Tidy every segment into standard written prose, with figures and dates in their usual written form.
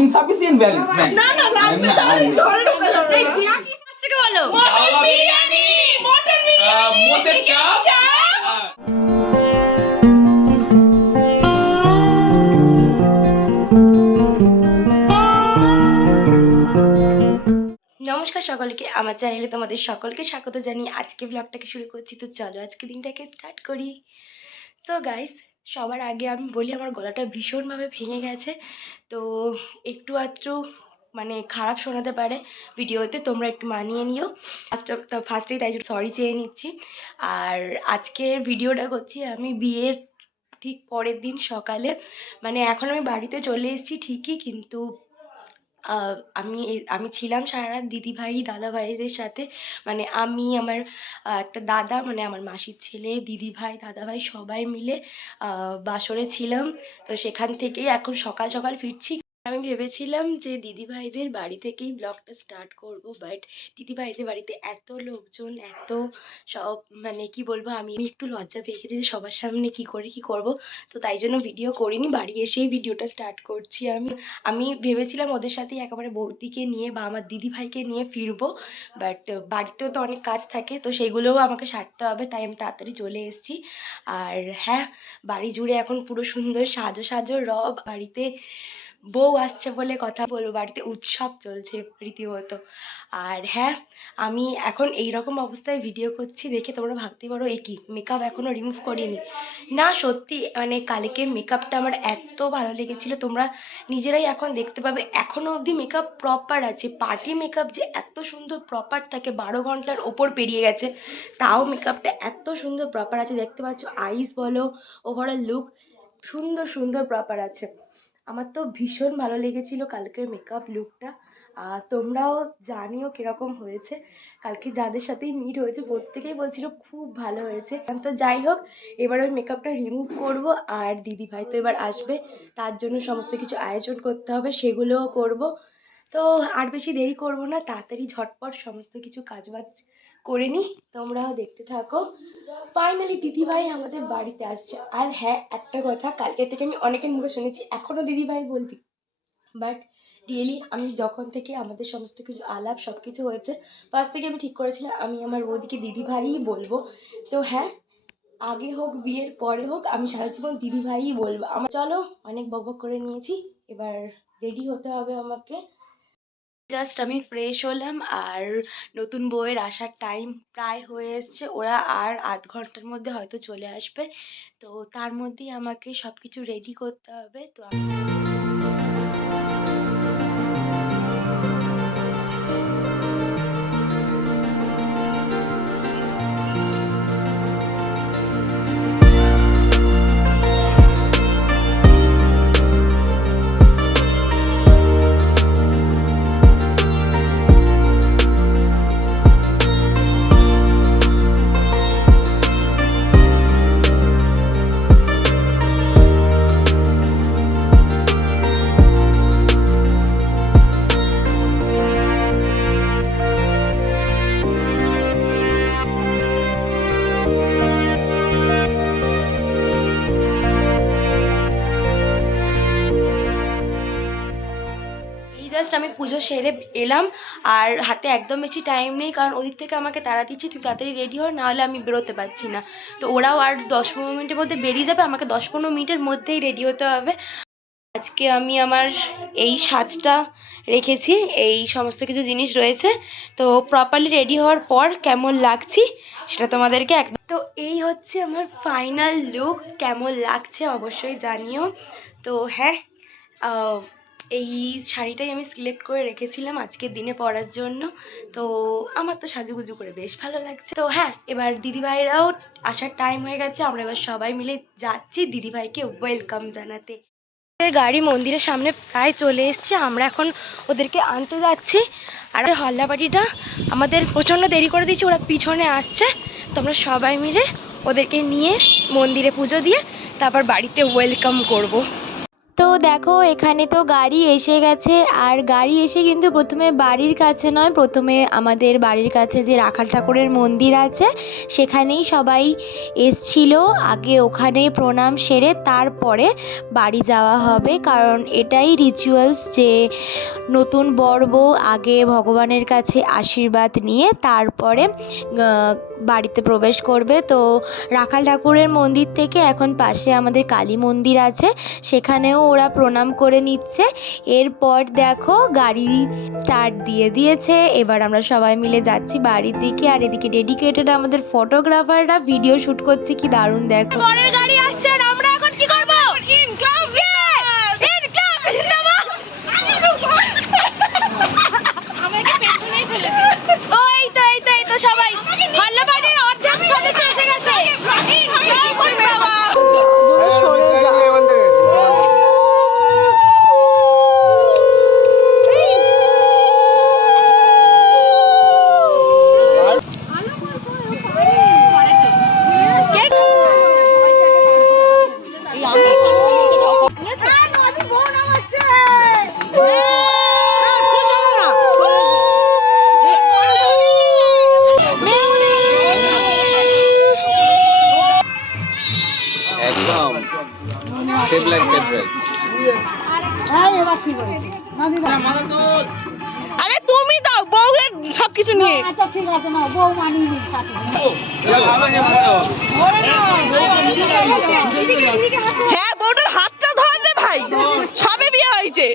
Insufficient balance না না বলো বিরিয়ানি মটন বিরিয়ানি মোসের চাপ। নমস্কার সকলকে, আমার চ্যানেলে তোমাদের সকলকে স্বাগত জানিয়ে আজকে ব্লগটাকে শুরু করছি। তো চলো আজকে দিনটাকে স্টার্ট করি। তো গাইস, সবার আগে আমি বলি আমার গলাটা ভীষণভাবে ভেঙে গেছে, তো একটু আধটু মানে খারাপ শোনাতে পারে ভিডিওতে, তোমরা একটু মানিয়ে নিও। ফার্স্টেই তাই জন্য সরি চেয়ে নিচ্ছি। আর আজকের ভিডিওটা করছি আমি বিয়ের ঠিক পরের দিন সকালে, মানে এখন আমি বাড়িতে চলে এসেছি ঠিকই, কিন্তু আমি ছিলাম সারা রাত দিদিভাই দাদাভাইদের সাথে। মানে আমি আমার একটা দাদা, মানে আমার মাসির ছেলে, দিদিভাই দাদাভাই সবাই মিলে বাসরে ছিলাম। তো সেখান থেকেই এখন সকাল সকাল ফিরছি। আমি ভেবেছিলাম যে দিদিভাইদের বাড়ি থেকেই ব্লগটা স্টার্ট করব, বাট দিদিভাইদের বাড়িতে এত লোকজন, এত সব মানে কি বলবো, আমি একটু লজ্জা পেয়ে গেছি যে সবার সামনে কি করে কি করব। তো তাই জন্য ভিডিও করিনি, বাড়ি এসেই ভিডিওটা স্টার্ট করছি। আমি ভেবেছিলাম ওদের সাথেই একেবারে বৌদিকে নিয়ে বা আমার দিদিভাইকে নিয়ে ফিরবো, বাট বাড়িতেও তো অনেক কাজ থাকে, তো সেইগুলোও আমাকে সারতে হবে, তাই আমি তাড়াতাড়ি চলে এসেছি। আর হ্যাঁ, বাড়ি জুড়ে এখন পুরো সুন্দর সাজো সাজো রব। বাড়িতে বউ আসছে বলে কথা বলবো, বাড়িতে উৎসব চলছে রীতিমতো। আর হ্যাঁ, আমি এখন এই রকম অবস্থায় ভিডিও করছি দেখে তোমরা ভাবতে পারো এ কি, মেকআপ এখনও রিমুভ করিনি। না সত্যি, মানে কালকে মেকআপটা আমার এত ভালো লেগেছিলো, তোমরা নিজেরাই এখন দেখতে পাবে। এখনও অবধি মেকআপ প্রপার আছে। পার্টি মেকআপ যে এত সুন্দর প্রপার থাকে, 12 ঘন্টার ওপর পেরিয়ে গেছে, তাও মেকআপটা এত সুন্দর প্রপার আছে। দেখতে পাচ্ছ, আইস বলো, ওভারঅল লুক সুন্দর সুন্দর প্রপার আছে। আমার তো ভীষণ ভালো লেগেছিলো কালকের মেকআপ লুকটা। তোমরাও জানিও কীরকম হয়েছে। কালকে যাদের সাথেই মিট হয়েছে প্রত্যেকেই বলছিল খুব ভালো হয়েছে। তো যাই হোক, এবার ওই মেকআপটা রিমুভ করব। আর দিদিভাই তো এবার আসবে, তার জন্য সমস্ত কিছু আয়োজন করতে হবে, সেগুলোও করব। তো আর বেশি দেরি করব না, তাড়াতাড়ি ঝটপট সমস্ত কিছু কাজবাজ করে নিই, তোমরাও দেখতে থাকো। ফাইনালি দিদিভাই আমাদের বাড়িতে আসছে। আর হ্যাঁ, একটা কথা কালকে থেকে আমি অনেকের মুখে শুনেছি এখনও দিদিভাই বলবি, বাট রিয়েলি আমি যখন থেকে আমাদের সমস্ত কিছু আলাপ সব কিছু হয়েছে, ফার্স্ট থেকে আমি ঠিক করেছিলাম আমি আমার বৌদিকে দিদিভাইই বলবো। তো হ্যাঁ, আগে হোক বিয়ের পরে হোক, আমি সারা জীবন দিদিভাইই বলবো। আমার চলো, অনেক বকবক করে নিয়েছি, এবার রেডি হতে হবে আমাকে। জাস্ট আমি ফ্রেশ হলাম, আর নতুন বউয়ের আসার টাইম প্রায় হয়ে এসছে। ওরা আর আধ ঘন্টার মধ্যে হয়তো চলে আসবে, তো তার মধ্যেই আমাকে সব কিছু রেডি করতে হবে। তো জাস্ট আমি পুজো সেরে এলাম, আর হাতে একদম বেশি টাইম নেই, কারণ ওদিক থেকে আমাকে তাড়া দিচ্ছে তুই তাড়াতাড়ি রেডি হয়, নাহলে আমি বেরোতে পারছি না। তো ওরাও আর 10-15 মিনিটের মধ্যে বেরিয়ে যাবে, আমাকে 10-15 মিনিটের মধ্যেই রেডি হতে হবে। আজকে আমি আমার এই সাজটা রেখেছি, এই সমস্ত কিছু জিনিস রয়েছে। তো প্রপারলি রেডি হওয়ার পর কেমন লাগছি সেটা তোমাদেরকে একদম, তো এই হচ্ছে আমার ফাইনাল লুক। কেমন লাগছে অবশ্যই জানিও। তো হ্যাঁ, এই শাড়িটাই আমি সিলেক্ট করে রেখেছিলাম আজকের দিনে পরার জন্য। তো আমার তো সাজুগুজু করে বেশ ভালো লাগছে। তো হ্যাঁ, এবার দিদিভাইরাও আসার টাইম হয়ে গেছে, আমরা এবার সবাই মিলে যাচ্ছি দিদিভাইকে ওয়েলকাম জানাতে। গাড়ি মন্দিরের সামনে প্রায় চলে এসছে, আমরা এখন ওদেরকে আনতে যাচ্ছি। আর হল্লাবাড়িটা আমাদের প্রচণ্ড দেরি করে দিয়েছি, ওরা পিছনে আসছে। তো আমরা সবাই মিলে ওদেরকে নিয়ে মন্দিরে পুজো দিয়ে তারপর বাড়িতে ওয়েলকাম করব। তো দেখো এখানে তো গাড়ি এসে গেছে, আর গাড়ি এসে কিন্তু প্রথমে বাড়ির কাছে নয়, প্রথমে আমাদের বাড়ির কাছে যে রাখাল ঠাকুরের মন্দির আছে সেখানেই সবাই এসছিল। আগে ওখানে প্রণাম সেরে তারপরে বাড়ি যাওয়া হবে, কারণ এটাই রিচুয়ালস যে নতুন বর বউ আগে ভগবানের কাছে আশীর্বাদ নিয়ে তারপরে বাড়িতে প্রবেশ করবে। তো রাখাল ঠাকুরের মন্দির থেকে এখন পাশে আমাদের কালী মন্দির আছে, সেখানেও ওরা প্রণাম করে নিচ্ছে। এরপর দেখো গাড়ি স্টার্ট দিয়ে দিয়েছে, এবার আমরা সবাই মিলে যাচ্ছি বাড়ির দিকে। আর এদিকে ডেডিকেটেড আমাদের ফটোগ্রাফাররা ভিডিও শুট করছে, কি দারুণ দেখো। পরের গাড়ি আসছে আর আমরা এখন কি করব? এই তো সবাই হল্লাবাড়ির অর্ধেক সদস্য এসে গেছে। আরে তুমি দাও বউয়ের সবকিছু নিয়ে। আচ্ছা ঠিক আছে, না বউ মানিয়ে নিন সাথে। হ্যাঁ বউটার হাতটা ধর রে ভাই, সবে বিয়ে হয়েছে।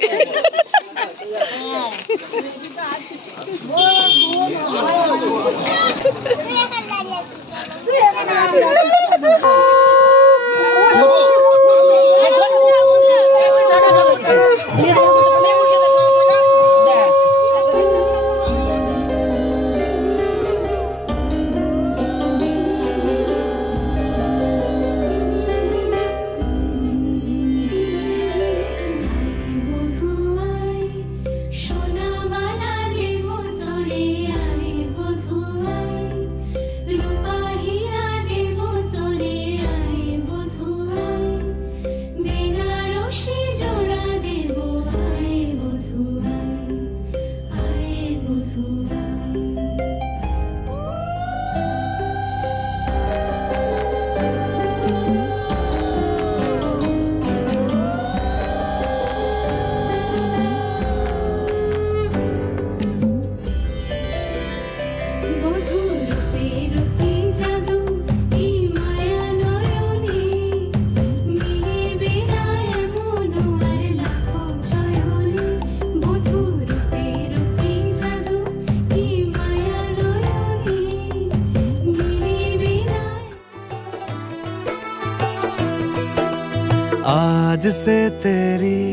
आज से तेरी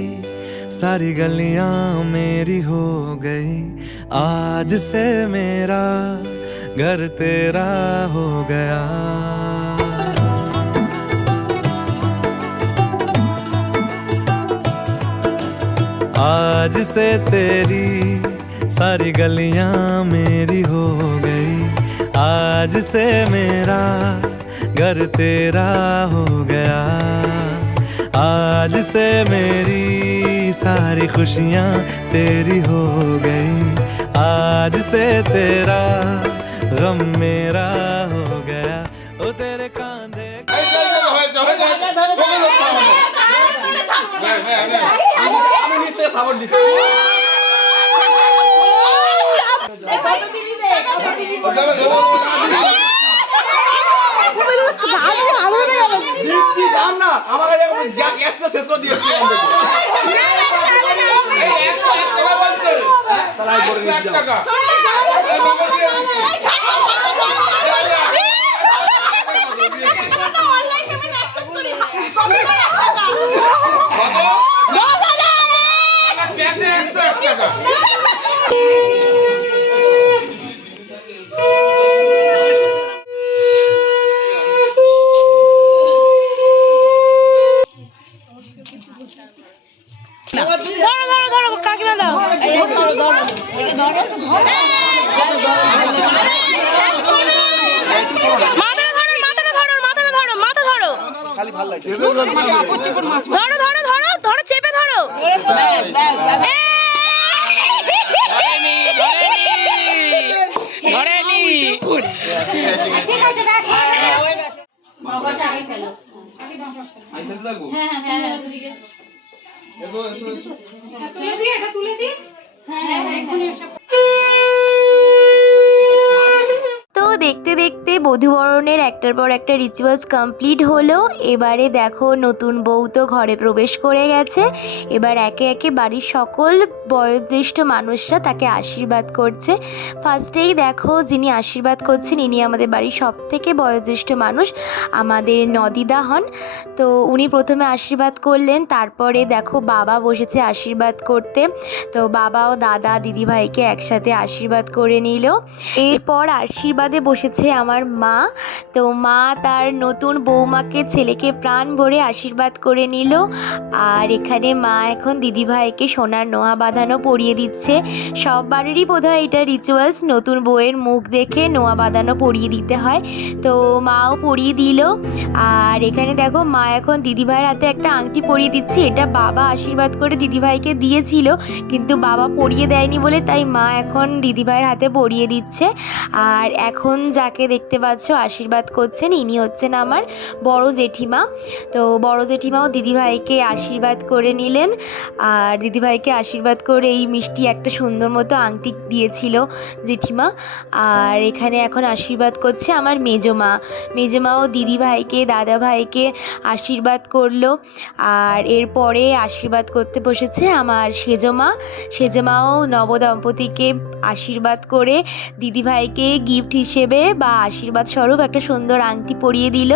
सारी गलियां मेरी हो गई, आज से मेरा घर तेरा हो गया। आज से तेरी सारी गलियां मेरी हो गई, आज से मेरा घर तेरा हो गया। आज से मेरी सारी खुशियाँ तेरी हो गई, आज से तेरा गम मेरा हो गया। ओ तेरे कांधे মাথাটা ধরুন, মাথাটা ধরুন, ধরো ধরো ধরো ধরো চেপে ধরো ঠিক আছে ব্যাস বাবাটা আগে ফেলো হ্যাঁ তুলে দিই এটা তুলে দিই হ্যাঁ এক্ষুনি এসে তো দেখতে দেখতে বধূবরণের একটার পর একটা রিচুয়ালস কমপ্লিট হলো। এবারে দেখো নতুন বউ তো ঘরে প্রবেশ করে গেছে। এবার একে একে বাড়ির সকল বয়োজ্যেষ্ঠ মানুষরা তাকে আশীর্বাদ করছে। ফার্স্টেই দেখো যিনি আশীর্বাদ করছেন ইনি আমাদের বাড়ির সব থেকে বয়োজ্যেষ্ঠ মানুষ, আমাদের নদিদা হন। তো উনি প্রথমে আশীর্বাদ করলেন, তারপরে দেখো বাবা বসেছে আশীর্বাদ করতে। তো বাবা ও দাদা দিদিভাইকে একসাথে আশীর্বাদ করে নিল। এরপর আশীর্বাদে বসেছে আমার মা। তো মা তার নতুন বৌমাকে ছেলেকে প্রাণ ভরে আশীর্বাদ করে নিল। আর এখানে মা এখন দিদিভাইকে সোনার নোয়া বাঁধানো পরিয়ে দিচ্ছে। সব বাড়িরই বোধহয় এটা রিচুয়ালস, নতুন বউয়ের মুখ দেখে নোয়া বাঁধানো পরিয়ে দিতে হয়। তো মাও পরিয়ে দিল। আর এখানে দেখো মা এখন দিদিভাইয়ের হাতে একটা আংটি পরিয়ে দিচ্ছে। এটা বাবা আশীর্বাদ করে দিদিভাইকে দিয়েছিল, কিন্তু বাবা পরিয়ে দেয়নি বলে তাই মা এখন দিদিভাইয়ের হাতে পরিয়ে দিচ্ছে। আর এখন যাকে দেখতে পাচ্ছ আশীর্বাদ করছেন ইনি হচ্ছেন আমার বড় জেঠিমা। তো বড় জেঠিমাও দিদিভাইকে আশীর্বাদ করে নিলেন। আর দিদিভাইকে আশীর্বাদ করে এই মিষ্টি একটা সুন্দর মতো আংটি দিয়েছিল জেঠিমা। আর এখানে এখন আশীর্বাদ করছে আমার মেজমা। মেজমাও দিদিভাইকে দাদাভাইকে আশীর্বাদ করলো। আর এরপরে আশীর্বাদ করতে বসেছে আমার সেজমা। সেজমাও নবদম্পতিকে আশীর্বাদ করে দিদিভাইকে গিফট হিসেবে বা আশীর্বাদ স্বরূপ একটা সুন্দর আংটি পরিয়ে দিল।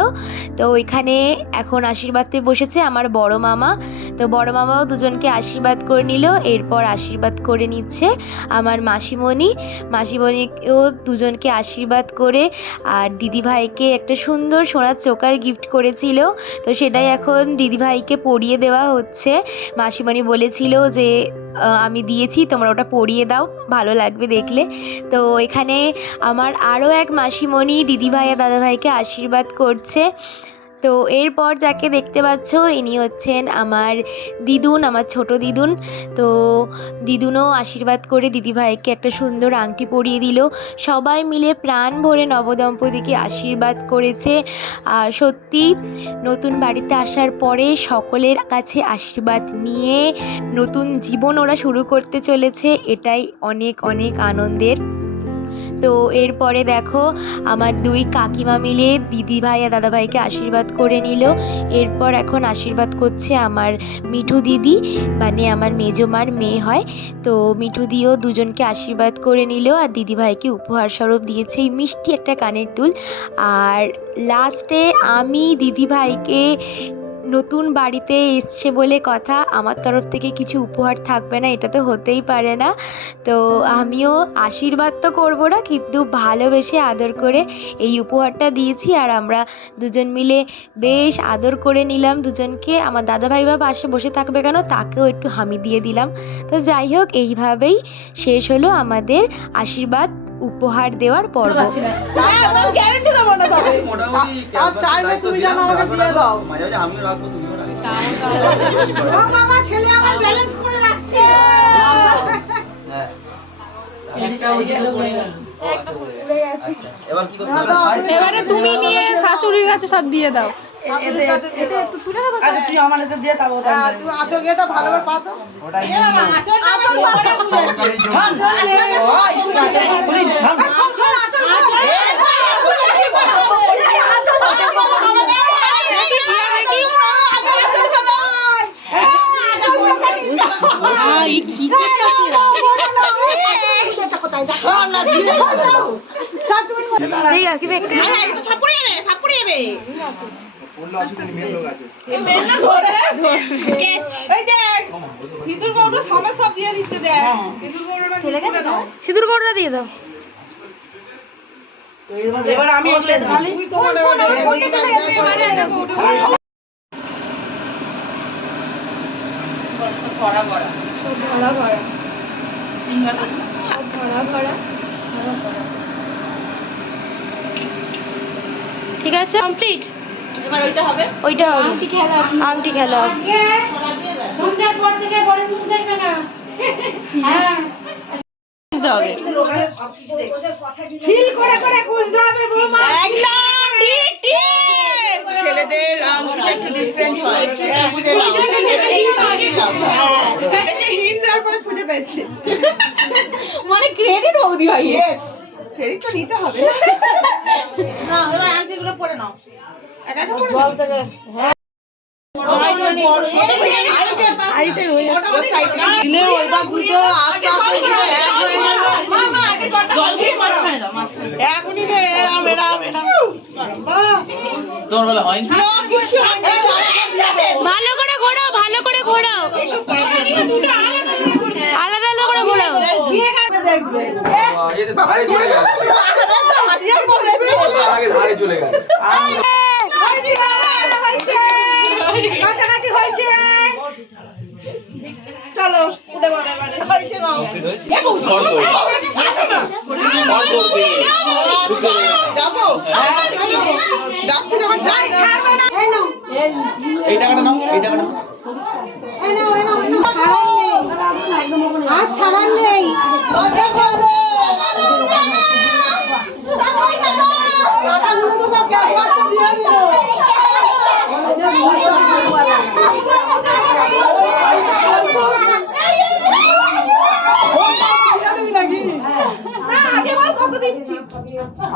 তো এখানে এখন আশীর্বাদে বসেছে আমার বড় মামা। তো বড় মামাও দুজনকে আশীর্বাদ করে নিল। এরপর আশীর্বাদ করে নিচ্ছে আমার মাসিমণি। মাসিমণিকেও দুজনকে আশীর্বাদ করে আর দিদিভাইকে একটা সুন্দর সোনার চোকার গিফট করেছিল, তো সেটাই এখন দিদিভাইকে পরিয়ে দেওয়া হচ্ছে। মাসিমণি বলেছিল যে আমি দিয়েছি, তোমরা ওটা পরিয়ে দাও, ভালো লাগবে দেখলে। তো এখানে আমার আরও এক মাসিমণি দিদিভাই আর দাদাভাইকে আশীর্বাদ করছে। তো এরপর যাকে দেখতে পাচ্ছ ইনি হচ্ছেন আমার দিদুন, আমার ছোট দিদুন। তো দিদুনও আশীর্বাদ করে দিদিভাইকে একটা সুন্দর আংটি পরিয়ে দিল। সবাই মিলে প্রাণ ভরে নবদম্পতিকে আশীর্বাদ করেছে। আর সত্যি নতুন বাড়িতে আসার পরে সকলের কাছে আশীর্বাদ নিয়ে নতুন জীবন ওরা শুরু করতে চলেছে, এটাই অনেক অনেক আনন্দের। তো এরপরে দেখো আমার দুই কাকিমা মিলে দিদিভাই আর দাদাভাইকে আশীর্বাদ করে নিল। এরপর এখন আশীর্বাদ করছে আমার মিঠু দিদি, মানে আমার মেজমার মেয়ে হয়। তো মিঠু দিও দুজনকে আশীর্বাদ করে নিল আর দিদিভাইকে উপহার স্বরূপ দিয়েছে এই মিষ্টি একটা কানের দুল। আর লাস্টে আমি দিদিভাইকে নতুন বাড়িতে এসছে বলে কথা, আমার তরফ থেকে কিছু উপহার থাকবে না, এটা তো হতেই পারে না। তো আমিও আশীর্বাদ তো করবো না, কিন্তু ভালোবেসে আদর করে এই উপহারটা দিয়েছি। আর আমরা দুজন মিলে বেশ আদর করে নিলাম দুজনকে। আমার দাদাভাই বা পাশে বসে থাকবে কেন, তাকেও একটু হামি দিয়ে দিলাম। তো যাই হোক, এইভাবেই শেষ হলো আমাদের আশীর্বাদ উপহার দেওয়ার পর্ব। গ্যারান্টি দেবো না তবে চাইলে তুমি জানো আমাকে দিয়ে দাও। আমিও রাখবো, তুমিও রাখবে। ও বাবা, ছেলে আমার ব্যালেন্স করে রাখছে। হ্যাঁ, এবার কি করতে হবে? এবারে তুমি নিয়ে শাশুড়ির কাছে সব দিয়ে দাও। তুই আমার হাতে দিয়ে দাও। তুই আঁচল গেটা ভালোভাবে পাতো। সিঁদুর কৌটোটা দিয়ে দাও। এবার আমি ঠিক আছে, কমপ্লিট। এবার ওইটা হবে। ওইটা হবে আংটি খেলা আংটি খেলা হবে। সন্ধ্যার পর থেকে বড় মুখ দেখবে না হ্যাঁ একদম ঠিক ঠিক। ছেলেদের আংটিটা একটু ডিফারেন্ট হয়। বুঝে নাও। দেখে হিন্ট দেওয়ার পরে খুঁজে পেয়েছি। মানে ক্রেডিট বৌদি ভাই। ইয়েস, ক্রেডিট তো নিতে হবে। না, এবার আংটিগুলো পরে নাও। একটা জল থেকে হ্যাঁ তোমার বেলা হয়নি? ভালো করে ঘোরাও ভালো করে ঘোরাও আলাদা আলাদা করে ঘোরাও আগে ধারে চলে গেল। কাছাকাছি হয়েছে। চলো উঠে পড়ো এবারে। যাবো যাচ্ছি যখন যাই ছাড়বে না। এই টাকাটা নাও, এই টাকাটা নাও। আর ছাড়ার নেই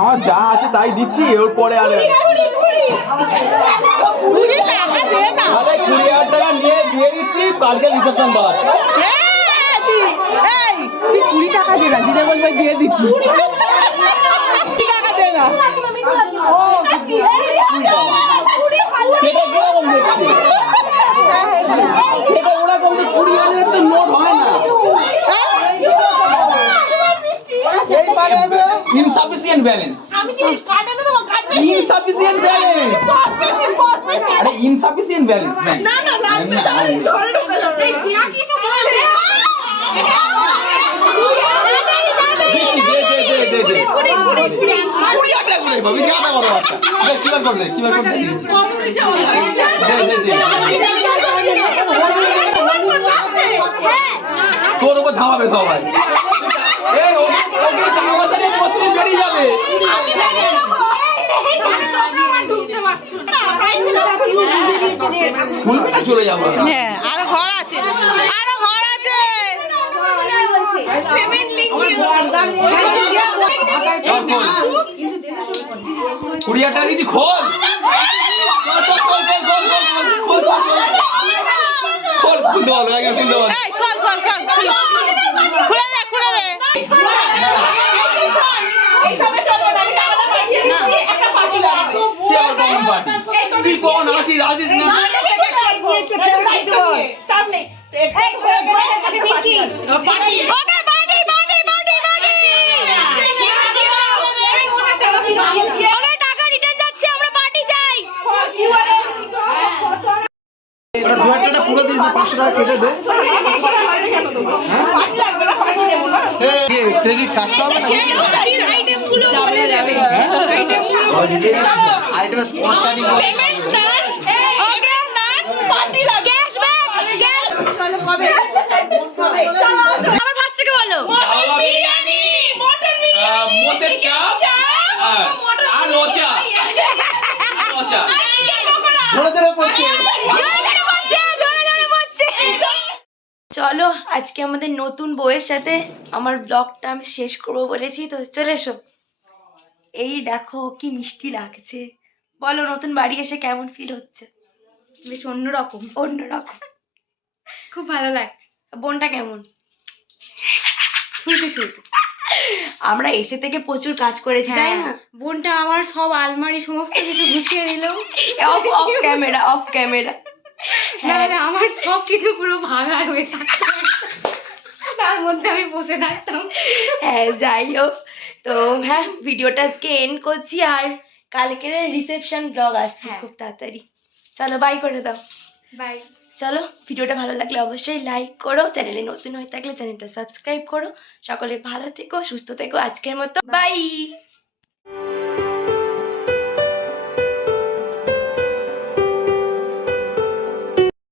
আমার যা আছে তাই দিচ্ছি, ওর পরে আর 20,000 টাকা নিয়ে দিয়ে দিচ্ছি, কালকে রিসেপশন বাদ। তুই 20 টাকা দে না, দিদি বলবে দিয়ে দিচ্ছি। 20 টাকা দে না। সেটা কিরকম দেখছি? সেটা ওরকম তো 20,000 তো নোট হয় না। Insufficient balance. Insufficient balance. আরে ইনসাফিসিয়েন্ট ব্যালেন্স না না লাগবে না, ধরে ঢোকা যাবে না। দিচ্ছি, দে দে দে দে দে। 20,000 টাকা করে ভাবি, যা টাকা বড় বাচ্চা। দে কিবার করে দে, কিবার করে দে দিচ্ছি। দে দে দে। তোর উপর ঝামাবে সবাই। এই ওকে টাকা পয়সা নিয়ে বসলে বেরিয়ে যাবে। খুলবে না, চলে যাবো। হ্যাঁ, আরো ঘর আছে, আরো ঘর আছে। পেমেন্ট লিংক দিয়ে 20,000 টাকা দিচ্ছি, খোল। খোল খুল দল আগে, খুল দল। এই কল কল কল খুলে দে, খুলে দে। এই সবে চলো না, আমি টাকাটা পাঠিয়ে দিচ্ছি, একটা পার্টি লাগবে। সে আবার কোন পার্টি? তুই কোন আসিস আসিস না? চাপ নেই। এই হয়ে গেলে টাকা দিচ্ছি। Party okay, party party party party. Okay, টাকা রিটার্ন যাচ্ছে, আমরা পার্টি চাই। কি বলে? ওটা 2,000 টাকা পুরো দিস না, 500 টাকা কেটে দে। পার্টি লাগবে না, পার্টি নেব না। এই ক্রেডিট কাটতে হবে না? আইটেমগুলো বলে যাবে। Item starting payment done. Okay done, party লাগবে। Cashback, cash. চলো কবে? কবে? চলো আমার ফার্স্ট থেকে বলো। মটন বিরিয়ানি, মটন বিরিয়ানি, মোসের চাপ আর লোচা। লোচা ধরে ধরে পড়ছে। চলো আজকে আমাদের নতুন বউয়ের সাথে আমার ব্লগটা আমি শেষ করবো বলেছি, তো চলে এসো। এই দেখো কি মিষ্টি লাগছে, বলো নতুন বাড়ি এসে কেমন ফিল হচ্ছে? বেশ অন্যরকম, অন্যরকম, খুব ভালো লাগছে। বোনটা কেমন? শুইটু শুইটু। আমরা এসে থেকে প্রচুর কাজ করেছি তাই না? বোনটা আমার সব আলমারি সমস্ত কিছু গুছিয়ে দিল। Of camera, of camera. না না, আমার সব কিছু পুরো ভাঙা হয়ে থাকতো, তার মধ্যে আমি বসে থাকতাম। হ্যাঁ যাই হোক, তো হ্যাঁ ভিডিওটা আজকে এন্ড করছি, আর কালকের রিসেপশন ব্লগ আসছে খুব তাড়াতাড়ি। চলো বাই করে দাও। বাই। চলো ভিডিওটা ভালো লাগলে অবশ্যই লাইক করো, চ্যানেলে নতুন হয়ে থাকলে চ্যানেলটা সাবস্ক্রাইব করো। সকলে ভালো থেকো, সুস্থ থেকো, আজকের মতো বাই।